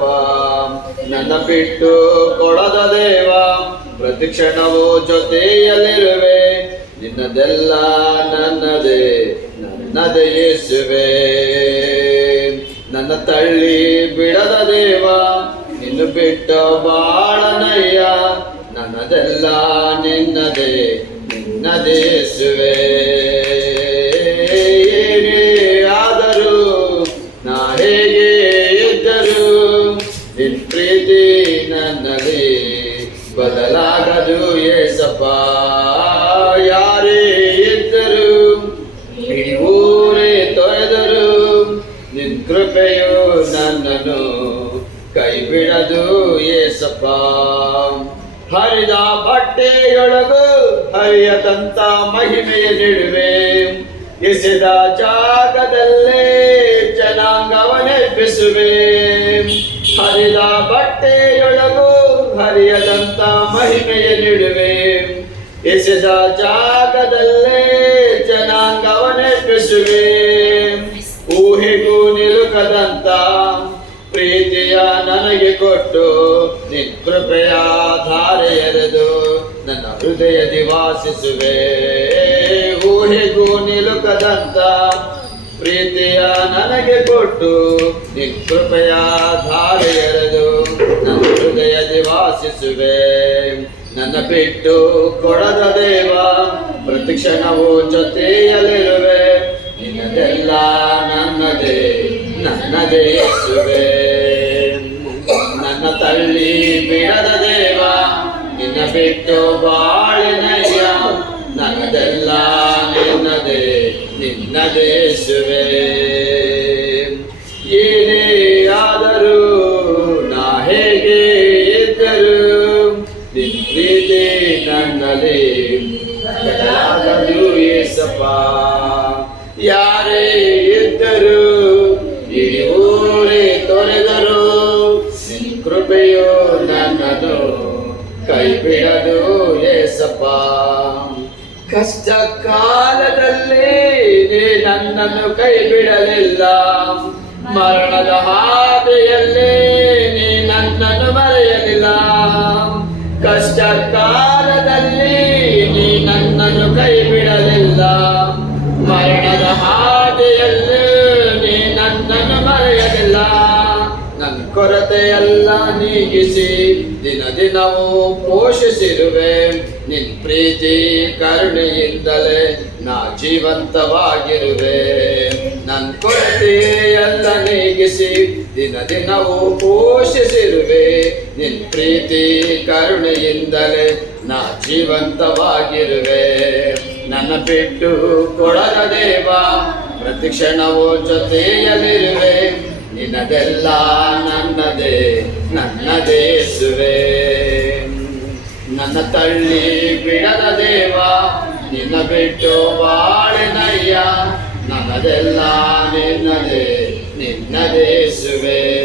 ಯೇಸಪ್ಪ. ನನ್ನ ಬಿಟ್ಟು ಕೊಡದ ದೇವ, ಪ್ರತಿ ಕ್ಷಣವೂ ಜೊತೆಯಲ್ಲಿರುವೆ. ನಿನ್ನದೆಲ್ಲ ನನ್ನದೇ, ನನ್ನದೇ ಯೇಸುವೆ. ನನ್ನ ತಳ್ಳಿ ಬಿಡದ ದೇವ, ನಿನ್ನ ಬಿಟ್ಟ ಬಾಳನಯ್ಯ. ನನ್ನದೆಲ್ಲ ನಿನ್ನದೇ, ನಿನ್ನದೇ ಯೇಸುವೆ. ಏನೇ ಆದರೂ ನಾ ಹೇಗೆ ಇದ್ದರೂ, ನಿನ್ ಪ್ರೀತಿ ನನ್ನಲ್ಲಿ ಬದಲಾಗದು ಯೇಸಪ್ಪ. ಯಾರೇ ಇದ್ದರು, ಇಡೀ ಊರೇ ತೊರೆದರು, ನಿನ್ ಕೃಪೆಯು ನನ್ನನ್ನು ಕೈ ಬಿಡದು ಯೇಸಪ್ಪ. ಹರಿದ ಬಟ್ಟೆಯೊಳಗು ಹರಿಯದಂತ ಮಹಿಮೆಯ ನಿಡುವೆ. ಎಸೆದ ಜಾಗದಲ್ಲೇ ಜನಾಂಗವನ್ನೆಬ್ಬಿಸುವೆ. ಹರಿದ ಬಟ್ಟೆಯೊಳಗು ಹರಿಯದಂತ ಮಹಿಮೆಯ ನಿಡುವೆ. ಎಸೆದ ಜಾಗದಲ್ಲೇ ಜನಾಂಗವನ್ನೆಬ್ಬಿಸುವೆ. ಊಹೆಗೂ ನಿಲುಕದಂತ ಪ್ರೀತಿಯ ನನಗೆ ಕೊಟ್ಟು, ನಿನ್ ಕೃಪೆಯ ಧಾರೆ ಎರೆದು ನನ್ನ ಹೃದಯದಿ ವಾಸಿಸುವೆ. ಊಹೆಗೂ ನಿಲುಕದಂತ ಪ್ರೀತಿಯ ನನಗೆ ಕೊಟ್ಟು, ನಿನ್ ಕೃಪೆಯ ಧಾರೆ ಎರೆದು ನನ್ನ ಹೃದಯದಿ ವಾಸಿಸುವೆ. ನನ್ನ ಬಿಟ್ಟು ಕೊಡದ ದೇವ, ಪ್ರತಿ ಕ್ಷಣವೂ ಜೊತೆಯಲ್ಲಿರುವೆ. ನಿನ್ನದೆಲ್ಲ ನನ್ನದೇ, ನನ್ನದೇ ಯೇಸುವೆ. ನನ್ನ ತಳ್ಳಿ ಬಿಡದ ದೇವ, ನಿನ್ನ ಬಿಟ್ಟು ಬಾಳಿನಯ್ಯ. ನನ್ನದೆಲ್ಲ ನಿನ್ನದೇ, ನಿನ್ನದೇ ಯೇಸುವೆ. ಏನೇ ಆದರೂ ನಾ ಹೇಗೆ ಇದ್ದರೂ, ನಿನ್ ಪ್ರೀತಿ ನನ್ನಲ್ಲಿ ಬದಲಾಗದು ಯೇಸಪ್ಪ. ಯಾರೇ ಇದ್ದರು, ಇಡೀ ಊರೇ ತೊರೆದರು, ನಿನ್ ಕೃಪೆಯು ನನ್ನನ್ನು ಕೈ ಬಿಡದು ಯೇಸಪ್ಪ. ಕಷ್ಟ ಕಾಲದಲ್ಲಿ ನೀ ನನ್ನನ್ನು ಕೈ ಬಿಡಲಿಲ್ಲ. ಮರಣದ ಹಾದಿಯಲ್ಲಿ ನೀ ನನ್ನನ್ನು ಮರೆಯಲಿಲ್ಲ. ಕಷ್ಟ ಕಾಲದಲ್ಲಿ ನೀ ನನ್ನನ್ನು ಕೈ ಬಿಡಲಿಲ್ಲ. ಮರಣದ ಹಾದಿಯಲ್ಲಿ ನೀ ನನ್ನನ್ನು ಮರೆಯಲಿಲ್ಲ. ನನ್ನ ಕೊರತೆಯೆಲ್ಲ ನೀಗಿಸಿ ದಿನ ದಿನವೂ ಪೋಷಿಸಿರುವೆ. ನಿನ್ ಪ್ರೀತಿ ಕರುಣೆಯಿಂದಲೇ ನಾ ಜೀವಂತವಾಗಿರುವೆ. ನನ್ನ ಕೊರತೆಯೆಲ್ಲ ನೀಗಿಸಿ ದಿನ ದಿನವೂ ಪೋಷಿಸಿರುವೆ. ನಿನ್ ಪ್ರೀತಿ ಕರುಣೆಯಿಂದಲೇ ನಾ ಜೀವಂತವಾಗಿರುವೆ. ನನ್ನ ಬಿಟ್ಟು ಕೊಡದ ದೇವ, ಪ್ರತಿ ಕ್ಷಣವೂ ಜೊತೆಯಲ್ಲಿರುವೆ. ನಿನ್ನದೆಲ್ಲ ನನ್ನದೇ, ನನ್ನದೇ ಯೇಸುವೆ. ನನ್ನ ತಳ್ಳಿ ಬಿಡದ ದೇವ, ನಿನ್ನ ಬಿಟ್ಟು ಬಾಳೆನಯ್ಯ. ನನ್ನದೆಲ್ಲ ನಿನ್ನದೇ, ನಿನ್ನದೇ ಯೇಸುವೆ.